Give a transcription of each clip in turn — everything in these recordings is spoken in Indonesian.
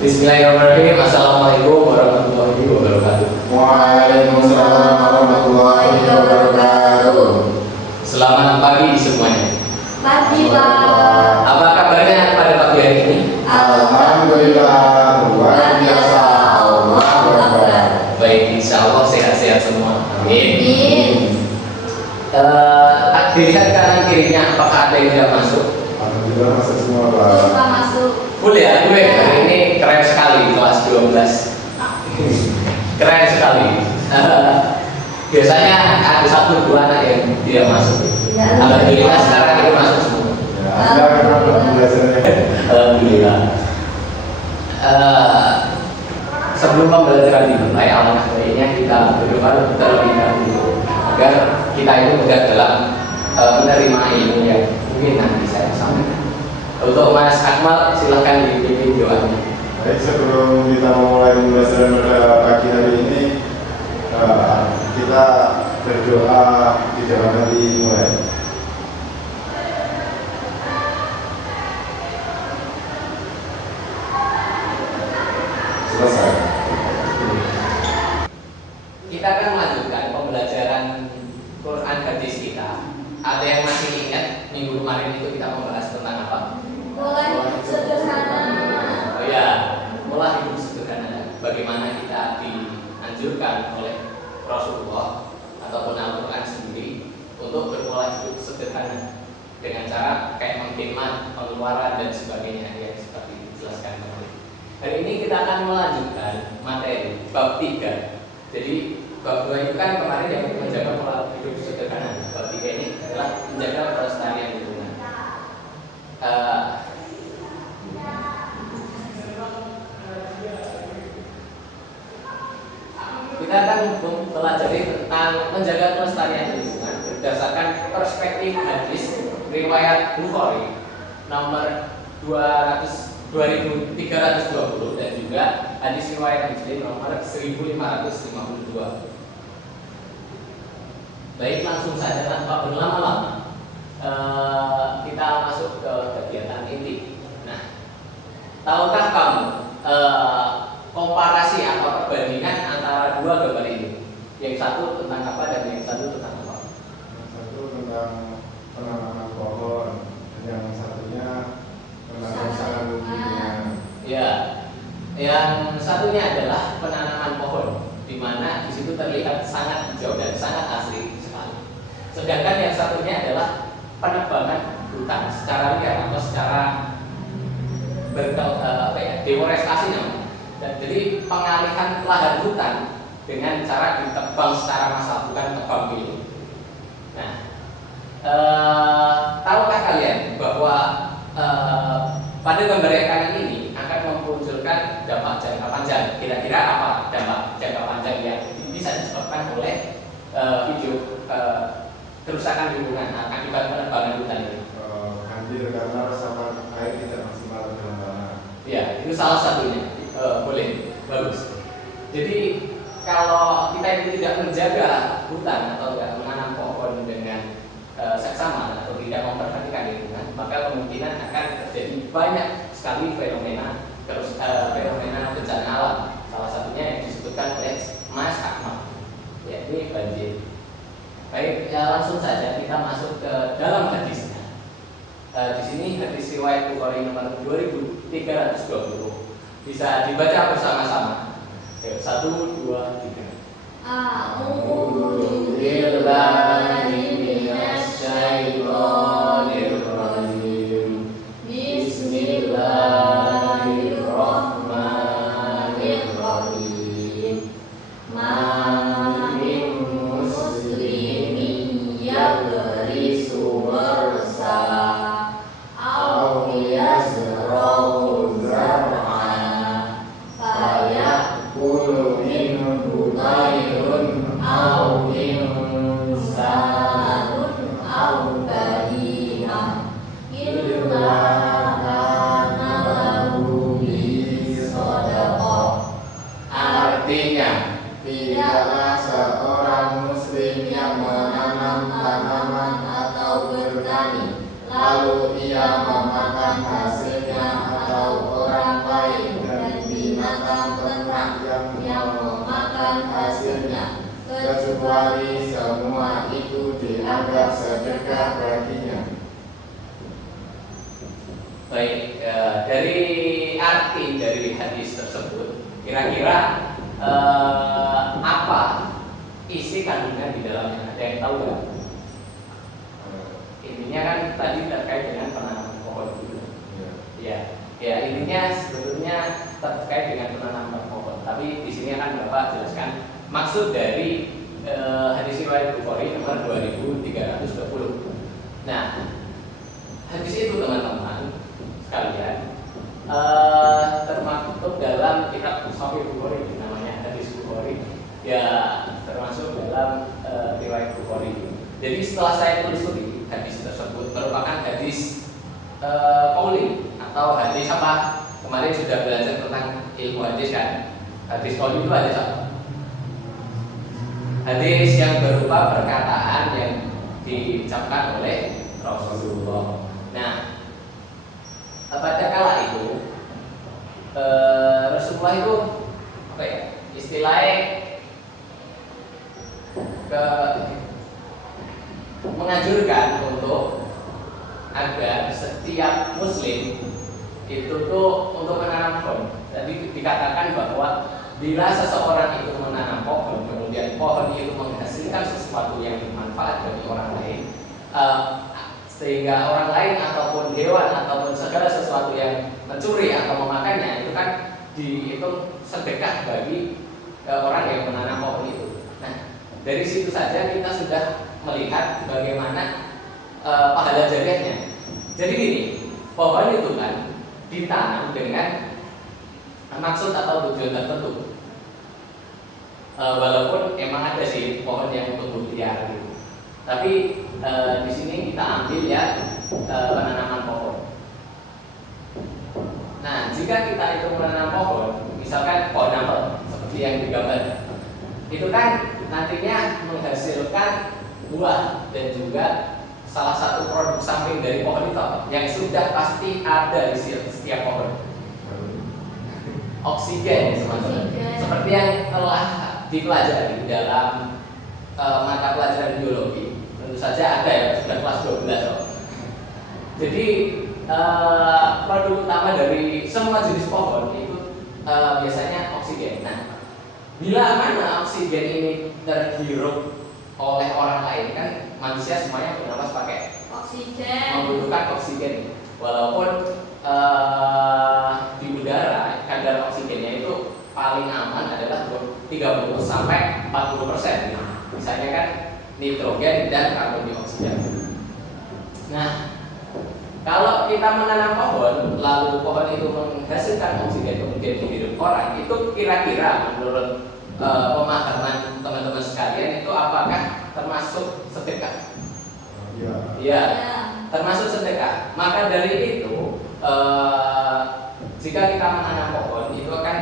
Bismillahirrahmanirrahim. Assalamualaikum warahmatullahi wabarakatuh. Waalaikumsalam warahmatullahi wabarakatuh. Selamat pagi semuanya. Pagi Pak. Apa kabarnya pada pagi hari ini? Alhamdulillah, luar biasa. Allahu Akbar. Baik, insya Allah sehat-sehat semua. Amin. Amin. Dilihat kanan kirinya, apakah ada yang tidak masuk? Alhamdulillah masuk semua Pak. Kita masuk. Boleh ya, gue hari ini keren sekali kelas 12. Keren sekali. Biasanya ada 1-2 anak yang tidak masuk. Alhamdulillah sekarang itu masuk semua. Ya, Anda kenapa belajarnya? Alhamdulillah. Sebelum pembelajaran dimulai, alangkah baiknya kita berdoa terlebih dahulu agar kita itu mudah dalam menerima ilmu yang mungkin nanti saya sampaikan. Untuk Mas Akmal, silahkan dipimpin doanya. Baik, sebelum kita memulai pembelajaran pada pagi hari ini, kita berdoa di dalam hati mulai. Selesai. Kita akan melanjutkan pembelajaran Quran hadis kita. Ada yang masih ingat minggu kemarin itu kita membahas tentang apa? Mulai sederhana. Oh ya, mulai hidup sederhana. Bagaimana kita dianjurkan oleh Rasulullah ataupun Al-Quran sendiri untuk berpola hidup sederhana dengan cara kayak menghemat pengeluaran dan sebagainya yang seperti dijelaskan kemarin. Hari ini kita akan melanjutkan materi bab 3. Jadi bab 2 itu kan kemarin yang menjaga pola hidup sederhana. Bab 3 ini adalah menjaga kelestarian lingkungan. Kita akan mempelajari tentang menjaga kelestarian lingkungan berdasarkan perspektif hadis riwayat Bukhari nomor 2320 dan juga hadis riwayat Muslim nomor 1552. Baik, langsung saja tanpa berlama-lama kita masuk ke kegiatan inti. Nah, tahukah kamu komparasi atau perbandingan antara dua gambar ini? Yang satu tentang apa dan yang satu tentang apa? Yang satu tentang penanaman pohon, dan yang satunya tentang kerusakan lingkungan. Ya, yang satunya adalah penanaman pohon, di mana di situ terlihat sangat hijau dan sangat asri sekali. Sedangkan yang satunya adalah penebangan hutan secara liar atau secara deforestasi namanya. Dan jadi pengalihan lahan hutan dengan cara ditebang secara massal, bukan tebang pilih. Nah, tahukah kalian bahwa pada gambar yang kanan ini akan memunculkan dampak jangka panjang? Kira-kira apa dampak jangka panjang yang bisa disebabkan oleh video kerusakan lingkungan akibat penebangan hutan ini? Banjir karena resapan air tidak maksimal dalam tanah. Ya, itu salah satunya. Boleh, bagus. Jadi kalau kita itu tidak menjaga hutan atau tidak menanam pohon dengan seksama atau tidak memperhatikan lingkungan, maka kemungkinan akan terjadi banyak sekali fenomena bencana alam. Salah satunya yang disebutkan oleh Mas Akmal, yakni banjir. Baik, ya langsung saja kita masuk ke dalam hadisnya. Di sini hadis riwayat Bukhari nomor 2320. Bisa dibaca bersama-sama. 1, 2, 3. A'udzu billahi minasyaitonir rajim. Bismillahirrahmanirrahim. Ma min muslimin yagrisu warsa aw yazra'u zar'an fayakulu minhu tayrun aw insan mereka baginya. Baik, dari arti dari hadis tersebut, kira-kira apa isi kandungan di dalamnya? Ada yang tahu nggak? Intinya kan tadi terkait dengan penanaman pohon dulu. Ya, ya intinya sebetulnya terkait dengan penanaman pohon. Tapi di sini akan Bapak jelaskan maksud dari hadis riwayat Bukhari nomor 2320. Nah, hadis itu teman-teman sekalian termasuk dalam kitab Sahih Bukhari, namanya hadis Bukhari, ya termasuk dalam riwayat Bukhari. Jadi setelah saya telusuri, hadis tersebut merupakan hadis qauli atau hadis apa? Kemarin sudah belajar tentang ilmu hadis kan? Hadis qauli itu hadis apa? Hadis yang berupa perkataan yang diucapkan oleh Rasulullah. Nah, pada kala itu Rasulullah itu apa ya? Istilahnya menganjurkan untuk agar setiap muslim itu tuh untuk menanam pohon. Jadi dikatakan bahwa bila seseorang itu menanam pohon, kemudian pohon itu menghasilkan sesuatu yang bermanfaat bagi orang lain, sehingga orang lain ataupun hewan ataupun segala sesuatu yang mencuri atau memakannya itu kan dihitung sedekah bagi orang yang menanam pohon itu. Nah, dari situ saja kita sudah melihat bagaimana pahala jariahnya. Jadi gini, pohon itu kan ditanam dengan maksud atau tujuan tertentu. Walaupun emang ada sih pohon yang tumbuh liar gitu. Tapi di sini kita ambil ya penanaman pohon. Nah, jika kita itu menanam pohon, misalkan pohon apel seperti yang digambar, itu kan nantinya menghasilkan buah dan juga salah satu produk samping dari pohon itu yang sudah pasti ada di setiap pohon. Oksigen semacam seperti yang telah dipelajari dalam mata pelajaran biologi. Tentu saja ada ya sudah kelas 12 loh. Jadi produk utama dari semua jenis pohon itu biasanya oksigen. Nah, bila mana oksigen ini terhirup oleh orang lain, kan manusia semuanya bernapas pakai Oksigen. membutuhkan oksigen. Walaupun di udara kadar oksigennya itu paling aman adalah 30 sampai 40%. Misalnya kan nitrogen dan karbon dioksida. Nah, kalau kita menanam pohon, lalu pohon itu menghasilkan oksigen kemudian dihirup orang, itu kira-kira menurut pemahaman teman-teman sekalian itu apakah termasuk sedekah? Ya, termasuk sedekah. Maka dari itu, jika kita menanam pohon itu akan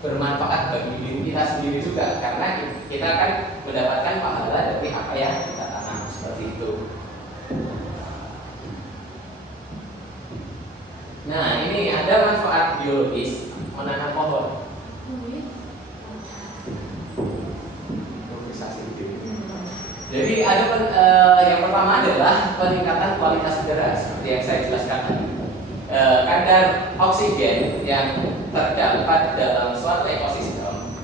bermanfaat bagi diri kita sendiri juga, karena kita akan mendapatkan pahala dari apa yang kita tanam, seperti itu. Nah, ini ada manfaat biologis menanam pohon. Jadi ada yang pertama adalah peningkatan kualitas udara seperti yang saya jelaskan tadi. Kadar oksigen yang terdapat dalam suatu ekosistem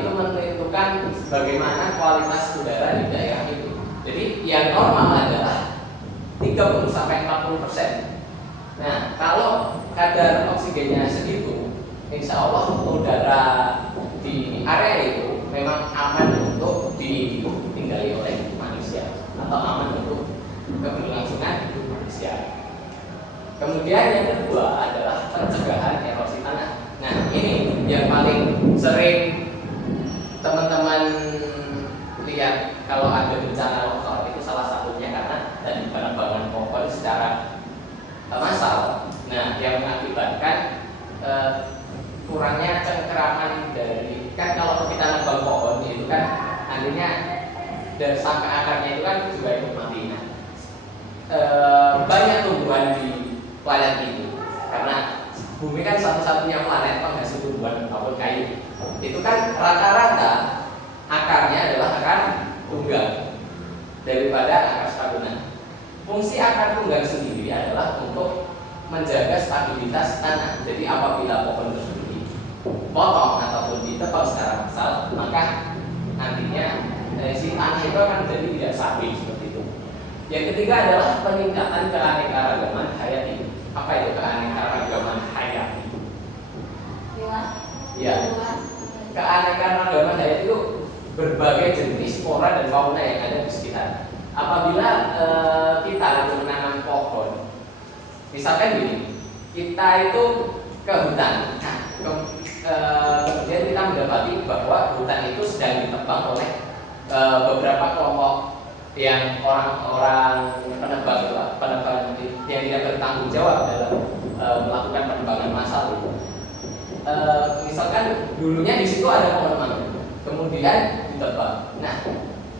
itu menentukan bagaimana kualitas udara di daerah itu. Jadi yang normal adalah 30 sampai 40%. Nah, kalau kadar oksigennya segitu, insya Allah udara di area itu memang aman untuk ditinggali oleh manusia atau aman untuk keberlangsungan hidup manusia. Kemudian yang kedua adalah pencegahan erosi tanah. Nah, ini yang paling sering teman-teman lihat kalau ada bencana longsor, itu salah satunya karena tadi penebangan pohon secara massal. Nah, yang mengakibatkan kurangnya cengkeraman dari, kan kalau kita nebang pohon itu kan artinya dari sampai akarnya itu kan juga ikut mati. Nah, banyak tumbuhan di planet ini karena bumi kan satu-satunya planet penghasil tumbuhan maupun kayu. Itu kan rata-rata akarnya adalah akar tunggal daripada akar Fungsi akar tunggang sendiri adalah untuk menjaga stabilitas tanah. Jadi apabila pohon tersebut dipotong ataupun ditebang secara massal, maka nantinya si tanah itu akan menjadi tidak stabil seperti itu. Yang ketiga adalah peningkatan keanekaragaman hayati. Apa itu keanekaragaman hayati? Ya, keanekaragaman hayati itu berbagai jenis flora dan fauna yang ada di sekitar. Apabila kita itu menanam pohon, misalkan gini, kita itu ke hutan, kemudian kita mendapati bahwa hutan itu sedang ditebang oleh beberapa kelompok yang orang-orang penebang yang tidak bertanggung jawab dalam melakukan penebangan massal itu. Misalkan dulunya di situ ada pohon mangga, kemudian ditebang. Nah,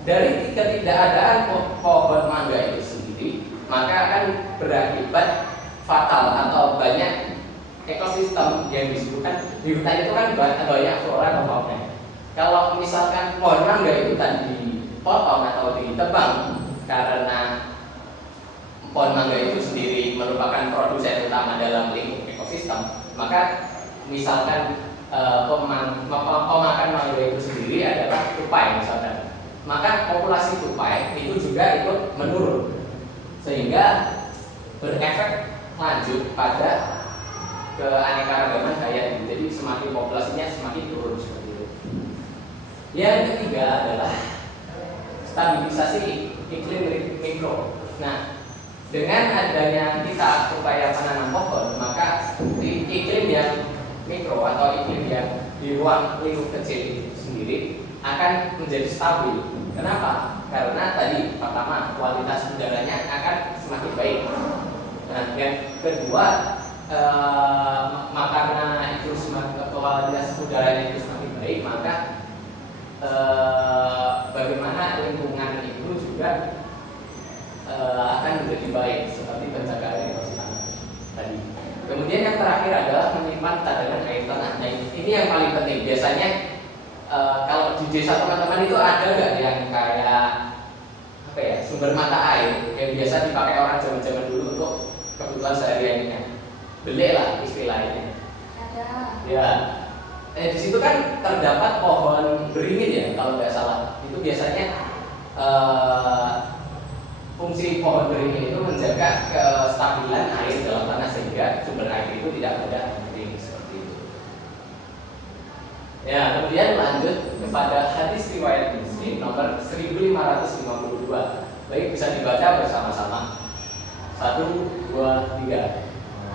dari ketidakadaan pohon mangga itu sendiri, maka akan berakibat fatal atau banyak ekosistem yang disebutkan di hutan itu kan banyak flora dan fauna. Kalau misalkan pohon mangga itu tadi dipotong atau ditebang karena pohon mangga itu sendiri merupakan produsen utama dalam lingkup ekosistem, maka misalkan pemakan mangga itu sendiri adalah tupai misalkan, maka populasi tupai itu juga ikut menurun sehingga berefek lanjut pada keanekaragaman hayati. Jadi semakin populasinya semakin turun seperti itu. Yang ketiga adalah stabilisasi iklim mikro. Nah, dengan adanya kita upaya penanam pohon, maka iklim yang mikro atau iklim yang di ruang lingkup kecil sendiri akan menjadi stabil. Kenapa? Karena tadi pertama kualitas udaranya akan semakin baik. Nah, yang kedua karena itu kualitas udaranya itu semakin baik, maka bagaimana lingkungan itu juga akan menjadi baik seperti penjagaan erosi tanah tadi. Kemudian yang terakhir adalah menyimpan cadangan air tanah. Nah, ini yang paling penting. Biasanya kalau di desa teman-teman itu ada nggak yang kayak apa ya, sumber mata air yang biasa dipakai orang zaman-zaman dulu untuk kebutuhan sehari-harinya, belek lah istilahnya. Ada. Ya, di situ kan terdapat pohon beringin ya kalau nggak salah. Itu biasanya fungsi pohon beringin itu menjaga kestabilan air dalam tanah sehingga sumber air itu tidak mudah kering seperti itu. Ya, kemudian lanjut kepada hadis riwayat Muslim nomor 1552. Baik, bisa dibaca bersama-sama. 1, 2, 3.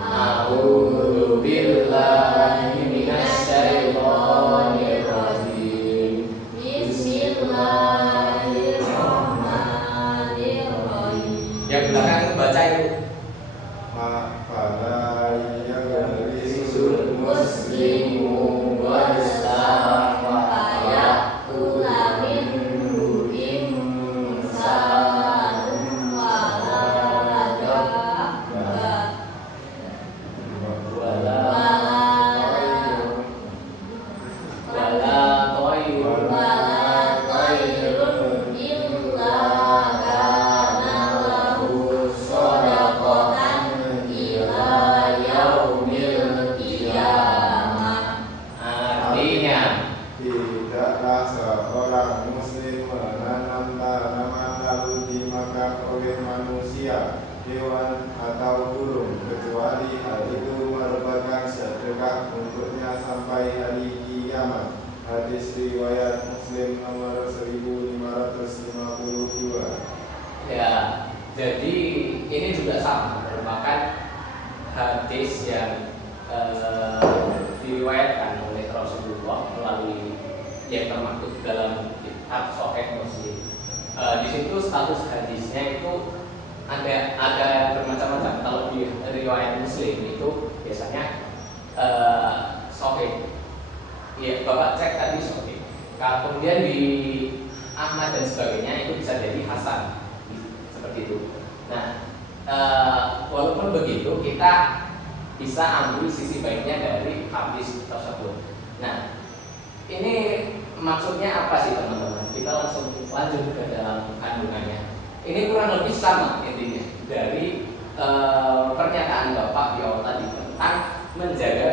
A'udzu billahi minasy syaithanir rajim. Bismillahirrahmanirrahim. Yang belakang itu baca itu. Fala yagrisul muslimu Wassalamu fayaqula minhu insanun wala dabba Wala toyun wala tayrun illa kana lahu shadaqatan ila yaumil qiyamah. artinya tidaklah seorang muslim menanam tanaman lalu dimakan oleh manusia, hewan atau burung kecuali hal itu merupakan sedekah untuknya sampai hari kiamat. Hadis riwayat Muslim nomor 1552. ya, jadi ini juga sama merupakan hadis yang diriwayatkan oleh Rasulullah melalui yang termaktub dalam kitab Sahih Muslim. Di situ status hadisnya itu ada bermacam-macam. Kalau di riwayat Muslim itu biasanya Sahih. Ya, Bapak cek tadi Sahih. Kemudian di Ahmad dan sebagainya itu bisa jadi hasan seperti itu. Nah, walaupun begitu kita bisa ambil sisi baiknya dari hadis tersebut. Nah, ini maksudnya apa sih teman-teman? Kita langsung lanjut ke dalam kandungannya. Ini kurang lebih sama intinya dari pernyataan Bapak di awal tadi tentang menjaga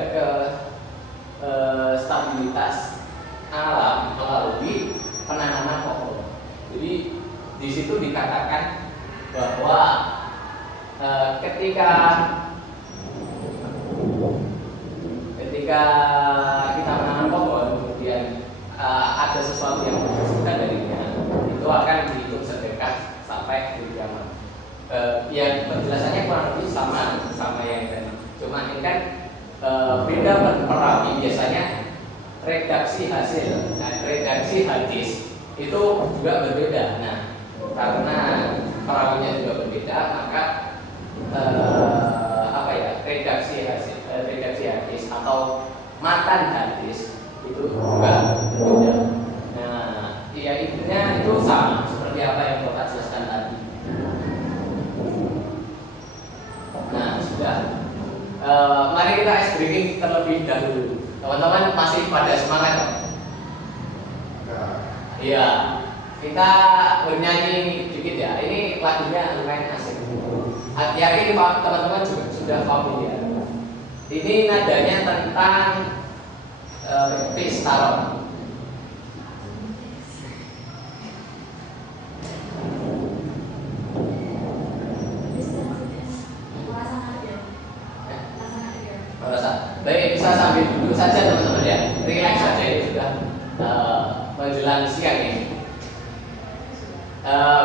stabilitas alam melalui penanaman pohon. Jadi di situ dikatakan bahwa ketika kita menanam pohon, kemudian ada sesuatu yang menghasilkan darinya, itu akan dihitung sedekah sampai hari kiamat. Ya penjelasannya kurang lebih sama yang tadi. Cuma ini kan beda perawi. Biasanya redaksi hadis itu juga berbeda. Nah, karena perawinya juga berbeda, maka redaksi hadis atau matan hadis itu juga berbeda. Nah, ya intinya itu sama seperti apa yang Bapak jelaskan tadi. Nah, sudah. Mari kita ice breaking terlebih dahulu. Teman-teman masih pada semangat? Iya. Kita bernyanyi dikit ya. Ini lagunya lumayan asik. Yakin teman-teman juga sudah familiar. Ini nadanya tentang Pistarot. Baik, bisa sambil duduk saja teman-teman ya. Relax saja, ini sudah menjelang siang ini.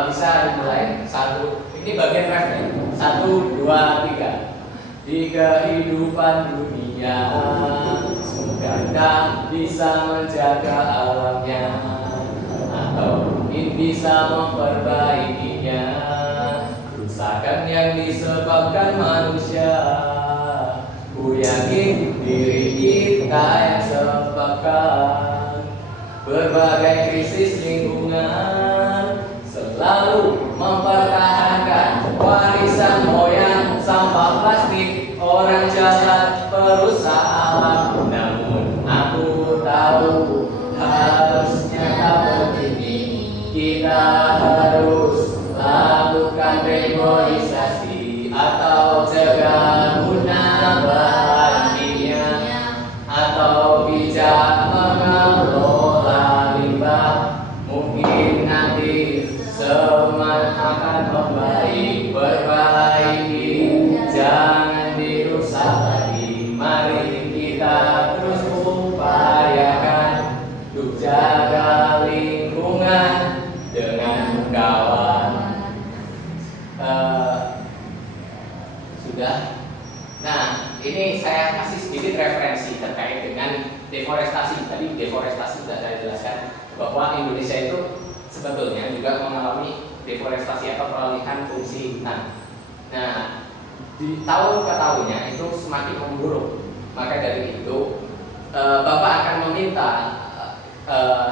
Bisa dimulai. Ini bagian ref ya. 1, 2, 3. Di kehidupan dunia, semoga kita bisa menjaga alamnya, atau mungkin bisa memperbaikinya. Kerusakan yang disebabkan manusia, ku yakin diri kita yang sebabkan berbagai krisis lingkungan. Selalu mempertahankan warisan moyang, sampah plastik, orang jahat, perusak alam. Namun aku tahu harusnya tak begini. Kita harus lakukan reboisasi atau cegah guna bahannya, atau bijak mengelola limbah. Mungkin nanti semua akan membaik, perbaiki, jangan dirusak lagi. Mari kita terus upayakan untuk jaga lingkungan dengan kawan. Sudah. Nah, ini saya kasih sedikit referensi terkait dengan deforestasi. Tadi deforestasi sudah saya jelaskan bahwa Indonesia itu sebetulnya juga mengalami deforestasi atau peralihan fungsi hutan. Nah, di tahun ke tahunnya itu semakin memburuk. Maka dari itu Bapak akan meminta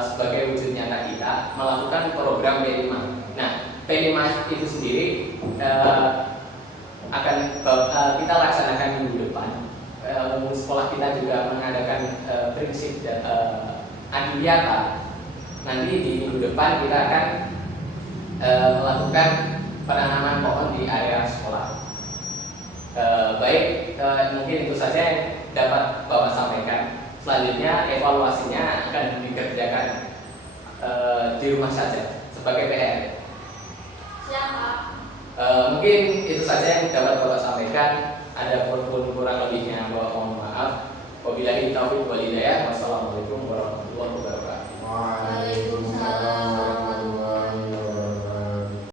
sebagai wujud nyata kita melakukan program P5. Nah, P5 itu sendiri akan kita laksanakan minggu depan. Sekolah kita juga mengadakan prinsip adiyata. Nanti di minggu depan kita akan melakukan penanaman pohon di area sekolah. Baik, mungkin itu saja yang dapat Bapak sampaikan. Selanjutnya evaluasinya akan dikerjakan di rumah saja sebagai PR. Siapa? Mungkin itu saja yang dapat Bapak sampaikan. Ada pun kurang lebihnya, mohon maaf. Wabillahi taufiq wal hidayah. Wassalamualaikum.